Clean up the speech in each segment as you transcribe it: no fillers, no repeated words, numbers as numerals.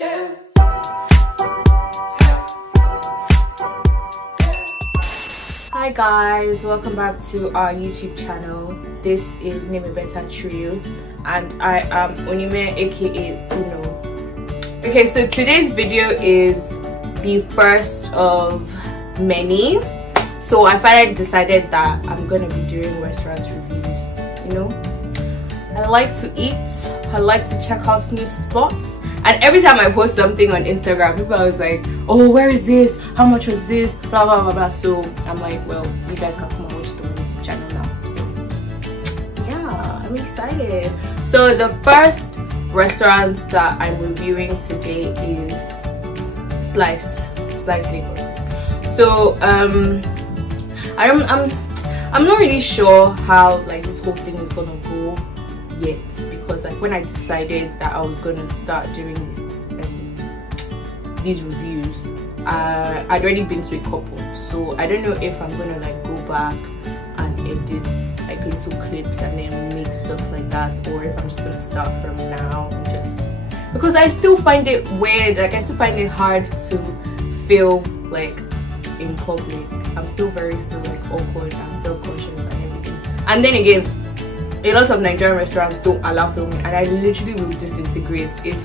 Yeah. Hi guys, welcome back to our YouTube channel. This is Name a Better Trio and I am Onime aka Uno. Okay, so today's video is the first of many. So I finally decided that I'm gonna be doing restaurant reviews. You know, I like to eat, I like to check out new spots. And every time I post something on Instagram, people are always like, oh, where is this? How much was this? Blah, blah, blah, blah. So I'm like, well, you guys can come and watch the YouTube channel now. So yeah, I'm excited. So the first restaurant that I'm reviewing today is Slice Lagos. So I'm not really sure how like this whole thing is gonna go yet, because like when I decided that I was gonna start doing these reviews, I'd already been to a couple, so I don't know if I'm gonna like go back and edit like little clips and then make stuff like that, or if I'm just gonna start from now and just, because I still find it weird, like I still find it hard to film like in public. I'm still very like awkward and self-conscious and everything. And then again, a lot of Nigerian restaurants don't allow filming, and I literally will disintegrate if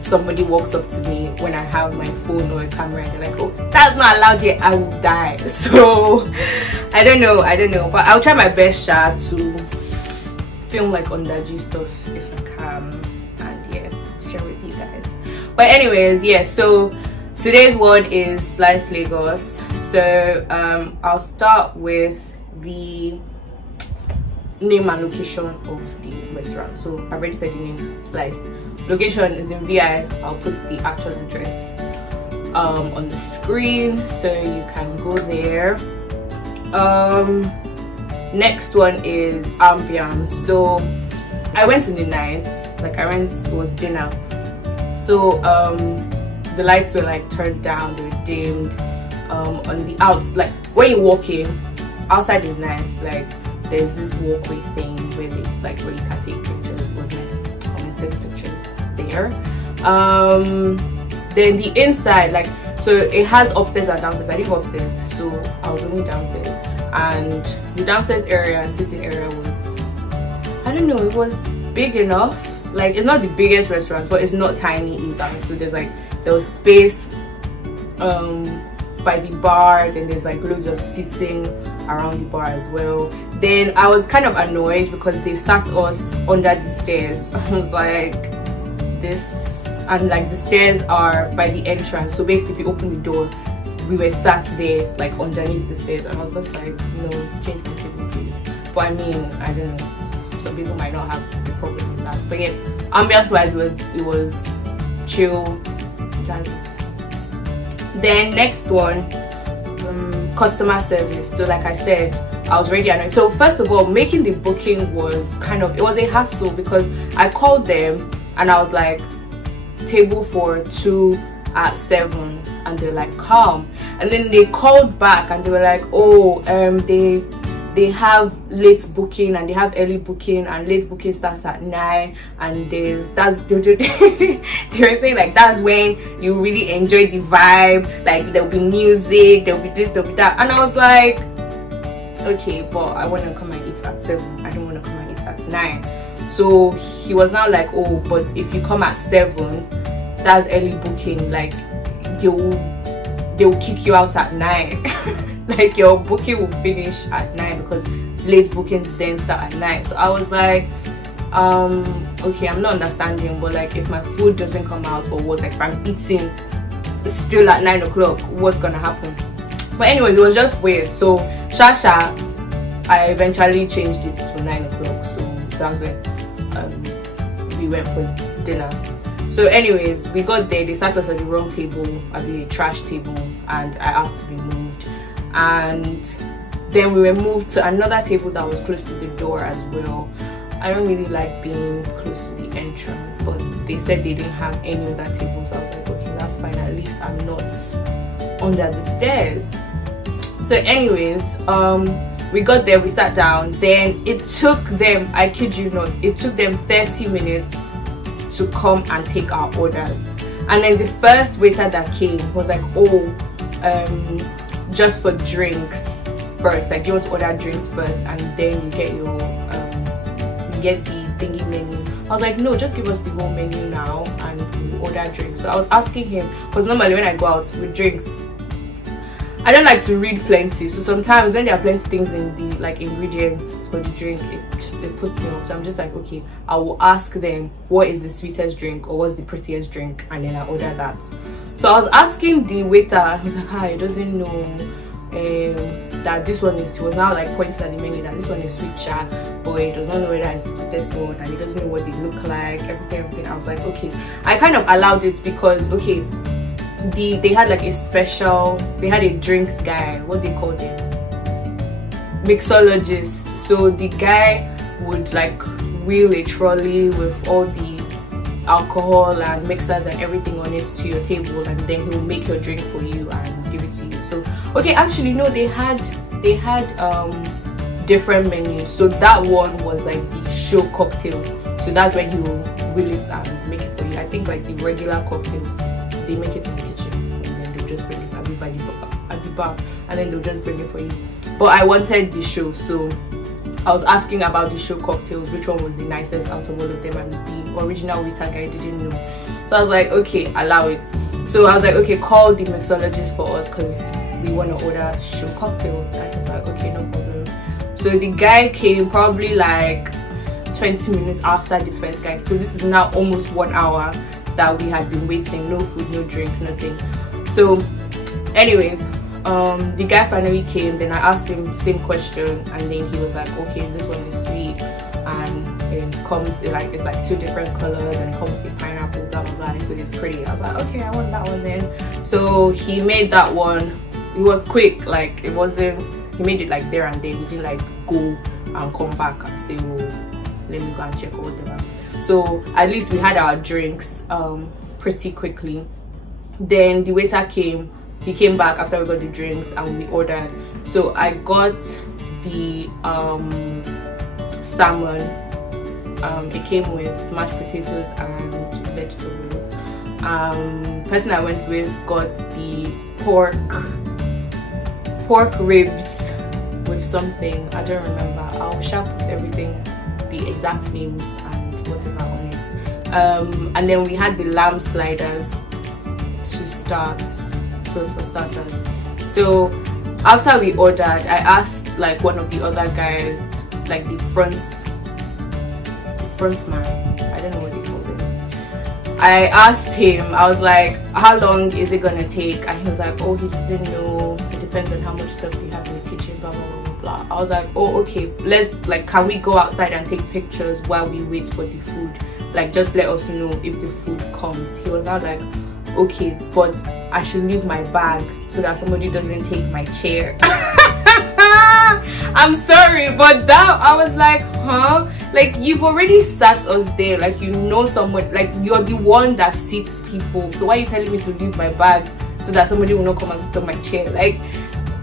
somebody walks up to me when I have my phone or a camera and they're like, oh, that's not allowed yet, I will die. So I don't know, but I'll try my best to film like underage stuff if I can, and yeah, share with you guys. But anyways, yeah, so today's one is Slice Lagos. So I'll start with the name and location of the restaurant. So I've already said the name, Slice. Location is in VI. I'll put the actual address on the screen so you can go there. Next one is Ambiance. So I went in the night, like it was dinner, so the lights were like turned down, they were dimmed. On the outs, like when you walk in, outside is nice, like there's this walkway thing where you can take pictures. It was nice. Come and take pictures there. Then the inside, like, so it has upstairs and downstairs. I didn't go upstairs, so I was only downstairs, and the downstairs area and sitting area was, I don't know, it was big enough. Like, it's not the biggest restaurant, but it's not tiny either. So there was space by the bar, then there's like loads of seating around the bar as well. Then I was kind of annoyed because they sat us under the stairs. I was like, this, and like the stairs are by the entrance, so basically if you open the door, we were sat there like underneath the stairs, and I was just like, no, change the table please. But I mean, I don't know, some people might not have a problem with that, but yeah, ambience wise it was chill. That's it. Then next one, customer service. So like I said, I was already annoyed. So first of all, making the booking was it was a hassle, because I called them and I was like, table for 2 at 7, and they're like, come. And then they called back and they were like, oh, they have late booking and they have early booking, and late booking starts at 9, and they were saying like that's when you really enjoy the vibe, like there'll be music, there'll be this, there'll be that. And I was like, okay, but I want to come and eat at 7, I don't want to come and eat at 9. So he was now like, oh, but if you come at 7, that's early booking, like they'll kick you out at 9. Like your booking will finish at 9 because late bookings then start at 9. So I was like, okay, I'm not understanding, but like if my food doesn't come out, or what, like if I'm eating still at 9 o'clock, what's gonna happen? But anyways, it was just weird. So Shasha, I eventually changed it to 9 o'clock, so that's when we went for dinner. So anyways, we got there, they sat us at the wrong table, at the trash table, and I asked to be moved. And then we were moved to another table that was close to the door as well. I don't really like being close to the entrance, but they said they didn't have any of that table, so I was like, okay, that's fine, at least I'm not under the stairs. So anyways, we got there, we sat down, then it took them, I kid you not, it took them 30 minutes to come and take our orders. And then the first waiter that came was like, oh, just for drinks first, like, do you want to order drinks first and then you get your you get the thingy menu? I was like, no, just give us the whole menu now and we'll order drinks. So I was asking him, because normally when I go out with drinks, I don't like to read plenty, so sometimes when there are plenty things in the like ingredients for the drink, it puts me off. So I'm just like, okay, I will ask them what is the sweetest drink or what's the prettiest drink, and then I order that. So I was asking the waiter, he was like, he doesn't know that this one is, he was now like pointing at the menu that this one is sweet chat, but he does not know whether it's the sweetest one, and he doesn't know what they look like, everything. I was like, okay, I kind of allowed it because, okay, they had like a special, they had a drinks guy, what they called him, mixologist. So the guy would like wheel a trolley with all the alcohol and mixers and everything on it to your table, and then he'll make your drink for you and give it to you. So okay, actually no, they had different menus. So that one was like the show cocktails, so that's when he will wheel it and make it for you. I think like the regular cocktails, they make it in the kitchen and then they'll just bring it at the bar, and then they'll just bring it for you. But I wanted the show, so I was asking about the show cocktails, which one was the nicest out of all of them, and the original waiter guy didn't know. So I was like, okay, allow it. So I was like, okay, call the mixologist for us because we want to order show cocktails. And he's like, okay, no problem. So the guy came probably like 20 minutes after the first guy. So this is now almost 1 hour that we had been waiting, no food, no drink, nothing. So anyways, the guy finally came. Then I asked him the same question, and then he was like, okay, this one is sweet and it comes in like, it's like 2 different colors and it comes with pineapple, blah blah blah, so it's pretty. I was like, okay, I want that one then. So he made that one. It was quick, like it wasn't, he made it like there and then. He didn't like go and come back and say, oh, let me go and check or whatever. So at least we had our drinks pretty quickly. Then the waiter came. He came back after we got the drinks and we ordered. So I got the salmon. It came with mashed potatoes and vegetables. Person I went with got the pork ribs with something, I don't remember. I'll share put everything, the exact names and whatever on it. And then we had the lamb sliders to start, so for starters. So after we ordered, I asked like one of the other guys, like the front man, I don't know what they called him. I asked him, I was like, how long is it gonna take? And he was like, oh, he doesn't know, it depends on how much stuff they have in the kitchen, blah blah blah blah. I was like, oh, okay, let's, like, can we go outside and take pictures while we wait for the food? Like, just let us know if the food comes. He was out like, okay, but I should leave my bag so that somebody doesn't take my chair. I'm sorry, but that, I was like, huh? Like, you've already sat us there, like, you know someone, like, you're the one that seats people, so why are you telling me to leave my bag so that somebody will not come and sit on my chair? Like,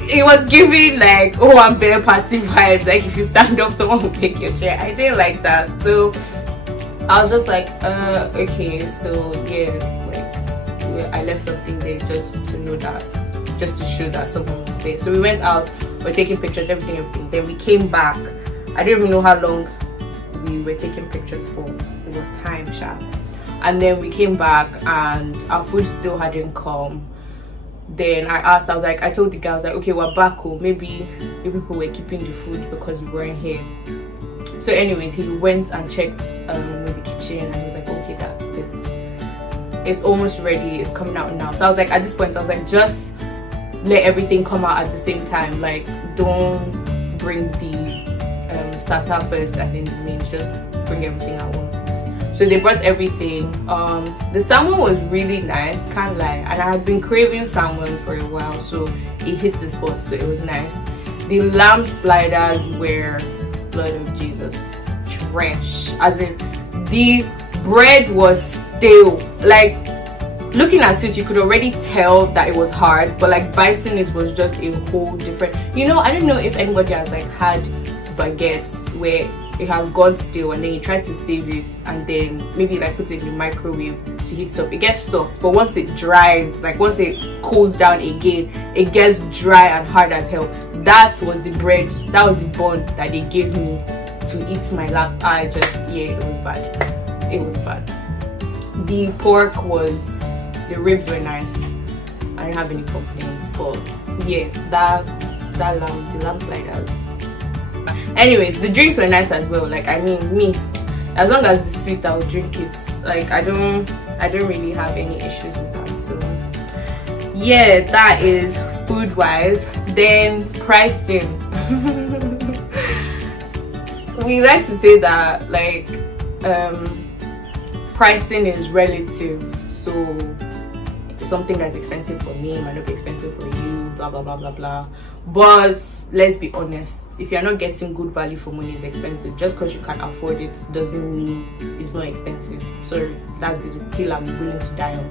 it was giving like, oh, I'm bare party vibes, like if you stand up someone will take your chair. I didn't like that, so I was just like, okay, so yeah, like I left something there just to know that, just to show that someone was there. So we went out, we're taking pictures, everything. Then we came back. I didn't even know how long we were taking pictures for. It was time sharp. And then we came back and our food still hadn't come. Then I asked, I was like, I told the guy, I was like, okay, we're back home. Maybe you people were keeping the food because we weren't here. So anyways, he went and checked with the kitchen and he was like, okay, that it's almost ready, it's coming out now. So I was like, at this point, I was like, just let everything come out at the same time. Like, don't bring the starter first and then the mains, just bring everything at once. So they brought everything. The salmon was really nice, can't lie, and I had been craving salmon for a while, so it hit the spot, so it was nice. The lamb sliders were, blood of Jesus, trash. As in, the bread was stale. Like, looking at it, you could already tell that it was hard, but like biting it was just a whole different, you know, I don't know if anybody has like had baguettes where it has gone stale, and then you try to save it and then maybe like put it in the microwave to heat it up, it gets soft, but once it dries, like once it cools down again, it gets dry and hard as hell. That was the bread, that was the bun that they gave me to eat my lap. I just, yeah, it was bad. It was bad. The pork was, the ribs were nice. I didn't have any complaints, but yeah, that lamb, the lamb sliders. Anyways, the drinks were nice as well. Like, I mean, me, as long as it's sweet, I'll drink it. Like, I don't really have any issues with that. So yeah, that is food wise. Then pricing. We like to say that like pricing is relative. So something that's expensive for me might not be expensive for you, blah blah blah blah blah. But let's be honest, if you're not getting good value for money, it's expensive. Just because you can afford it doesn't mean it's not expensive. So that's the hill I'm willing to die on.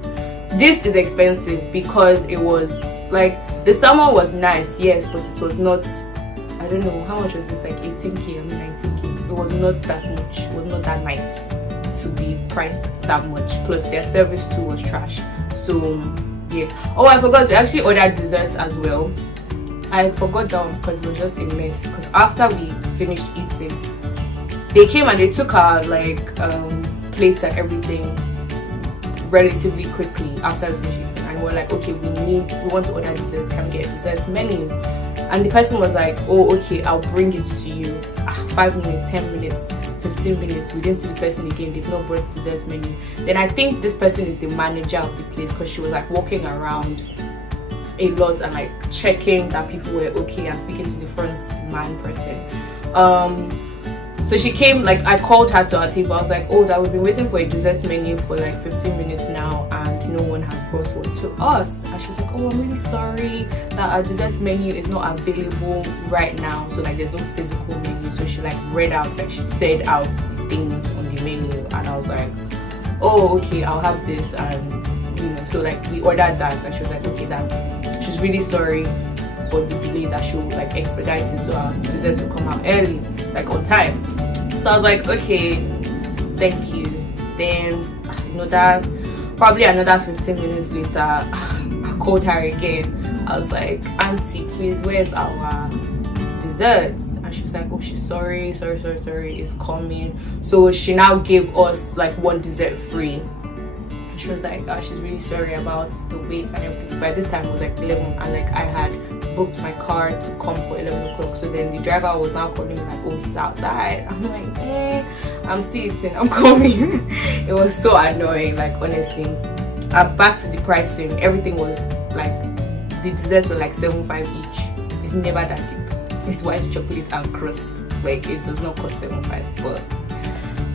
This is expensive because it was like, the salmon was nice, yes, but it was not, I don't know how much was this, like 18k, I mean 19k. It was not that much, it was not that nice to be priced that much. Plus their service too was trash. So yeah. Oh, I forgot, we actually ordered desserts as well. I forgot that one because it was just a mess. Because after we finished eating, they came and they took our like plates and everything relatively quickly after we finished eating, and we're like, okay, we want to order desserts, can we get a dessert menu? And the person was like, oh okay, I'll bring it to you. 5 minutes, 10 minutes, 15 minutes, we didn't see the person again, they've not brought the desserts menu. Then I think this person is the manager of the place, because she was like walking around a lot and like checking that people were okay and speaking to the front man person. So she came, like I called her to our table. I was like, oh, that we've been waiting for a dessert menu for like 15 minutes now and no one has brought one to us. And she was like, oh, I'm really sorry that our dessert menu is not available right now, so like there's no physical menu. So she like read out, like she said out the things on the menu, and I was like, oh okay, I'll have this. And you know, so like we ordered that, and she was like, okay, that she's really sorry for the delay, that she'll like expedite it so our dessert will come out early, like on time. So I was like, okay, thank you. Then you know, that probably another 15 minutes later I called her again. I was like, auntie, please, where's our desserts? And she was like, oh, she's sorry, it's coming. So she now gave us like one dessert free. She was like, oh, she's really sorry about the wait and everything. By this time it was like 11, and like I had booked my car to come for 11 o'clock. So then the driver was now calling me like, oh, he's outside. I'm like, I'm still eating, I'm coming. It was so annoying, like honestly. Back to the pricing, everything was like, the desserts were like 7.5 each. It's never that deep. It's white chocolate and crust, like it does not cost 7.5. But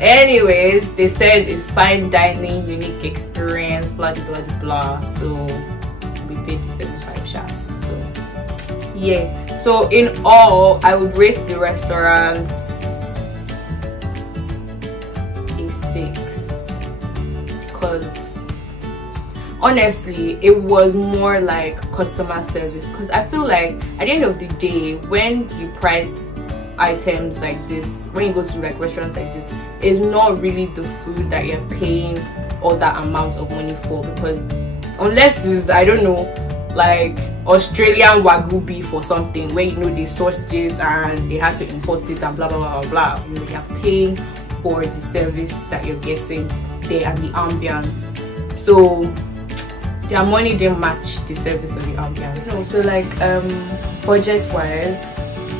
anyways, they said it's fine dining, unique experience, blah blah blah blah. So we paid the 75 shots. So yeah, so in all I would rate the restaurant a 6, because honestly it was more like customer service. Because I feel like at the end of the day, when you price items like this, when you go to like restaurants like this, it's not really the food that you're paying all that amount of money for. Because unless it's, I don't know, like Australian Wagyu beef or something, where you know they sourced it and they had to import it and blah blah blah blah blah, you know, you're paying for the service that you're getting there and the ambience. So their money didn't match the service or the ambience. No, so like budget wise,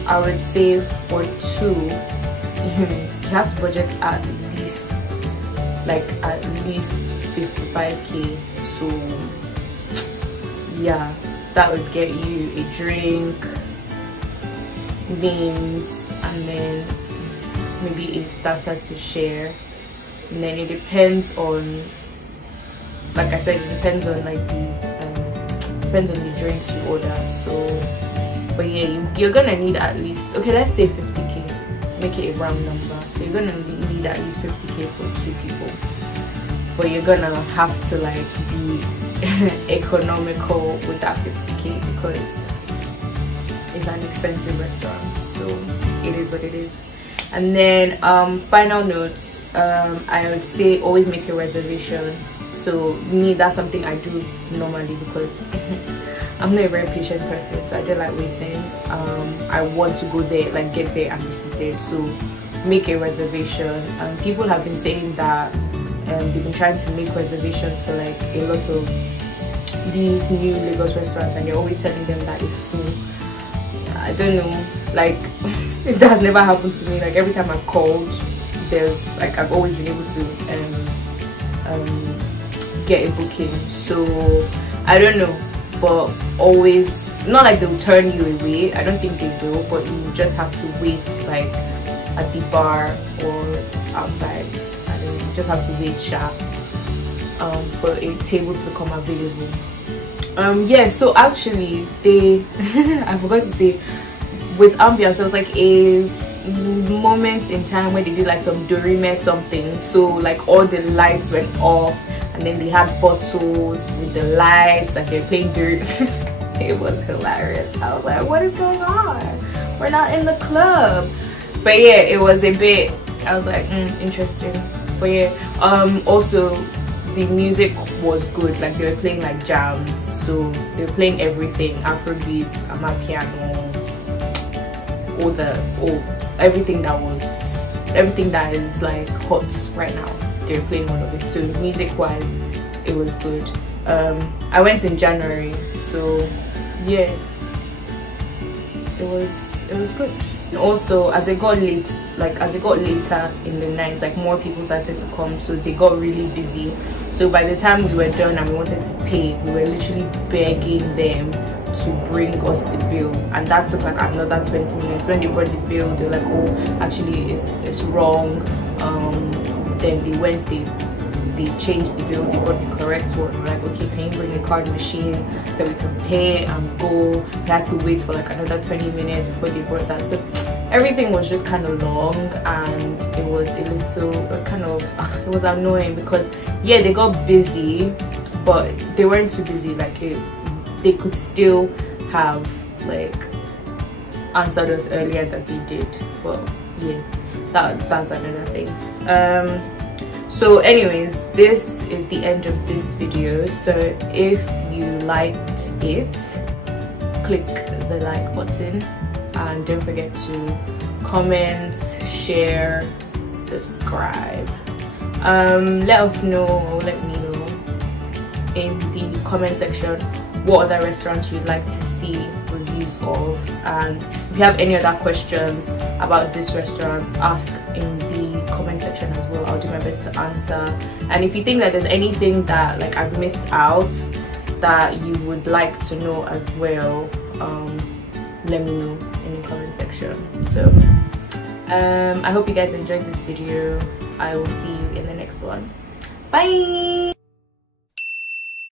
I would say for 2 you have to budget at least 55k. So yeah, that would get you a drink, meals, and then maybe a starter to share. And then it depends on, like I said, it depends on like the depends on the drinks you order. So but yeah, you're gonna need at least, okay, let's say 50k, make it a round number. So you're gonna need at least 50k for 2 people, but you're gonna have to like be economical with that 50k because it's an expensive restaurant. So it is what it is. And then final notes, I would say always make a reservation. So me, that's something I do normally because I'm not a very patient person, so I don't like waiting. I want to go there, like get there and be seated. So make a reservation. People have been saying that they've been trying to make reservations for like a lot of these new Lagos restaurants, and they're always telling them that it's full. I don't know, like it has never happened to me. Like every time I've called, there's like I've always been able to get a booking. So I don't know, but always, not like they'll turn you away, I don't think they will, but you just have to wait like at the bar or outside. I don't know, you just have to wait sharp for a table to become available. Yeah, so actually they I forgot to say, with Ambiance there was like a moment in time where they did like some DIARIES something, so like all the lights went off and then they had bottles with the lights and they're playing dirt. It was hilarious. I was like, what is going on? We're not in the club. But yeah, it was a bit, I was like, interesting. But yeah, also the music was good. Like they were playing like jams, so they were playing everything, Afrobeat, Amapiano, everything that is like hot right now. They were playing all of it. So music wise, it was good. I went in January, so yeah, it was good. And also, as it got later in the night, like more people started to come, so they got really busy. So by the time we were done and we wanted to pay, we were literally begging them to bring us the bill, and that took like another 20 minutes. When they brought the bill, they were like, oh, actually it's wrong. Then they changed the bill, they brought the correct one. We're like, okay, can you bring a card machine so we can pay and go? We had to wait for like another 20 minutes before they brought that. So everything was just kind of long, and it was annoying because yeah, they got busy, but they weren't too busy. Like they could still have like answered us earlier than they did. But yeah, that's another thing. So anyways, this is the end of this video. So if you liked it, click the like button and don't forget to comment, share, subscribe. Let us know, or let me know in the comment section what other restaurants you'd like to see reviews of, and if you have any other questions about this restaurant, ask in the comment section as well. I'll do my best to answer. And if you think that there's anything that like I've missed out that you would like to know as well, let me know in the comment section. So I hope you guys enjoyed this video. I will see you in the next one. Bye.